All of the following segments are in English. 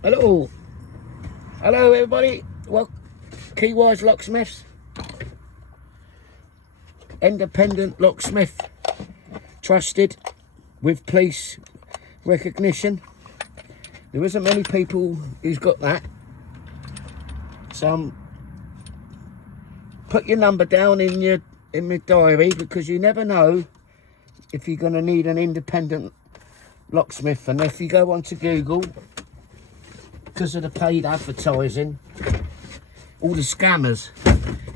Hello. Hello, everybody. Well, Keywise Locksmiths. Independent locksmith. Trusted with police recognition. There isn't many people who's got that. So put your number down in my diary, because you never know if you're going to need an independent locksmith. And if you go onto Google, because of the paid advertising, all the scammers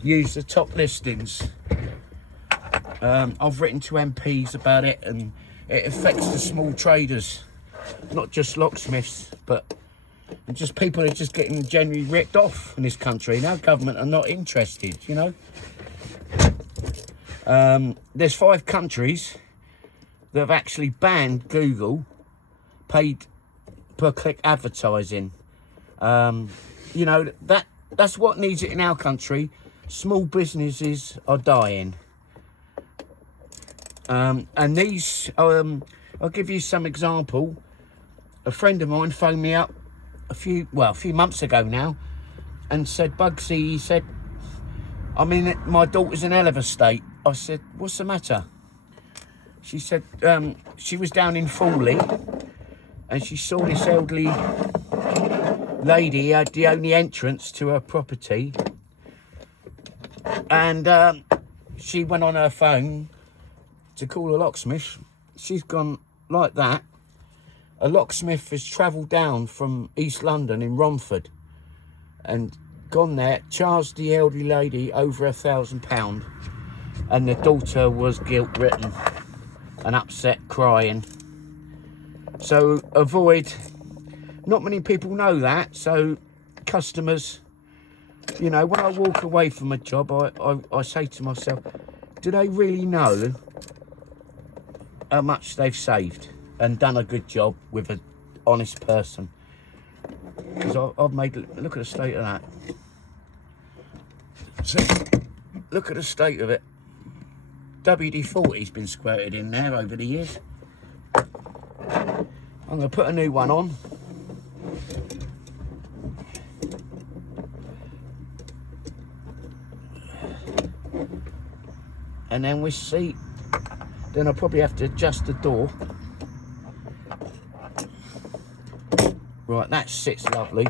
use the top listings. I've written to MPs about it, and it affects the small traders, not just locksmiths, but just people are just getting generally ripped off in this country. Now government are not interested, you know. There's 5 countries that have actually banned Google paid per click advertising. You know, that's what needs it in our country. Small businesses are dying. And these, I'll give you some example. A friend of mine phoned me up a few months ago now, and said, Bugsy, he said, I mean, my daughter's in hell of a state. I said, what's the matter? She said, she was down in Fawley, and she saw this elderly lady had the only entrance to her property, and she went on her phone to call a locksmith. She's gone like that. A locksmith has travelled down from East London in Romford and gone there, charged the elderly lady over £1,000, and the daughter was guilt-ridden and upset, crying. So avoid. Not many people know that, so customers, you know, when I walk away from a job, I say to myself, do they really know how much they've saved and done a good job with an honest person? Because I've made, look at the state of that. See, look at the state of it. WD-40's been squirted in there over the years. I'm going to put a new one on. And then we see, then I'll probably have to adjust the door. Right, that sits lovely.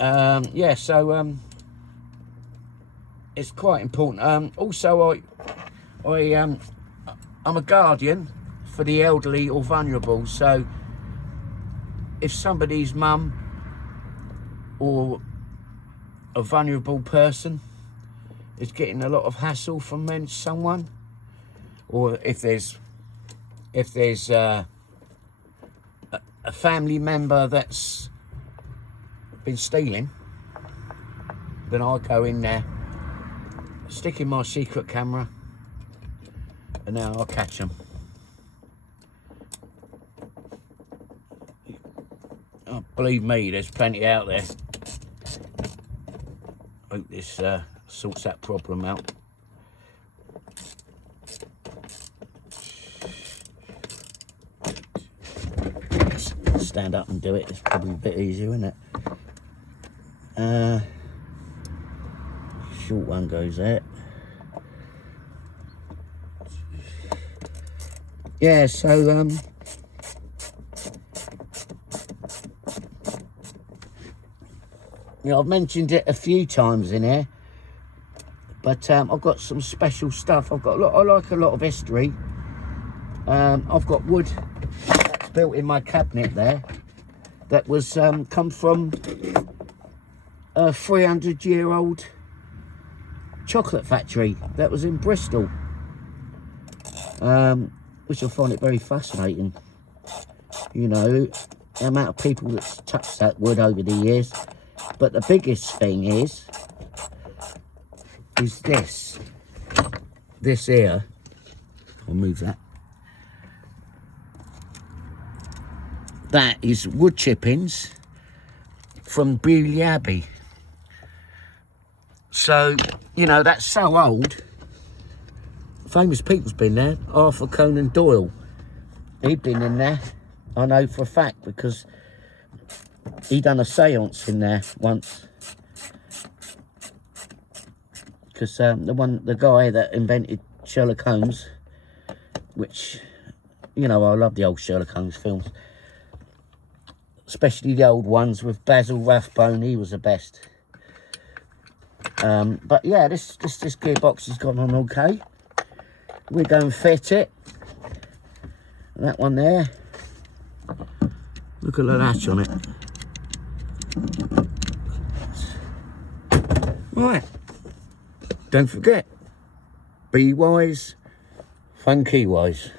Yeah, so it's quite important. Also, I'm a guardian for the elderly or vulnerable. So if somebody's mum or a vulnerable person is getting a lot of hassle from someone, or if there's a family member that's been stealing, then I'll go in there, stick in my secret camera, and now I'll catch them. Oh, believe me, there's plenty out there. Hope this sorts that problem out. Stand up and do it. It's probably a bit easier, isn't it? Short one goes there. Yeah, so you know, I've mentioned it a few times in here, but I've got some special stuff. I like a lot of history. I've got wood that's built in my cabinet there that was come from a 300-year-old chocolate factory that was in Bristol, which I find it very fascinating. You know, the amount of people that's touched that wood over the years. But the biggest thing is this here. I'll move that. That is wood chippings from Beaulieu Abbey. So, you know, that's so old. Famous people's been there. Arthur Conan Doyle, he'd been in there. I know for a fact because he done a seance in there once. Because the guy that invented Sherlock Holmes, which, you know, I love the old Sherlock Holmes films, especially the old ones with Basil Rathbone. He was the best. But yeah, this gearbox has gone on okay. We're going to fit it. And that one there, look at the latch on it. Right, don't forget, be wise, fun Keywise.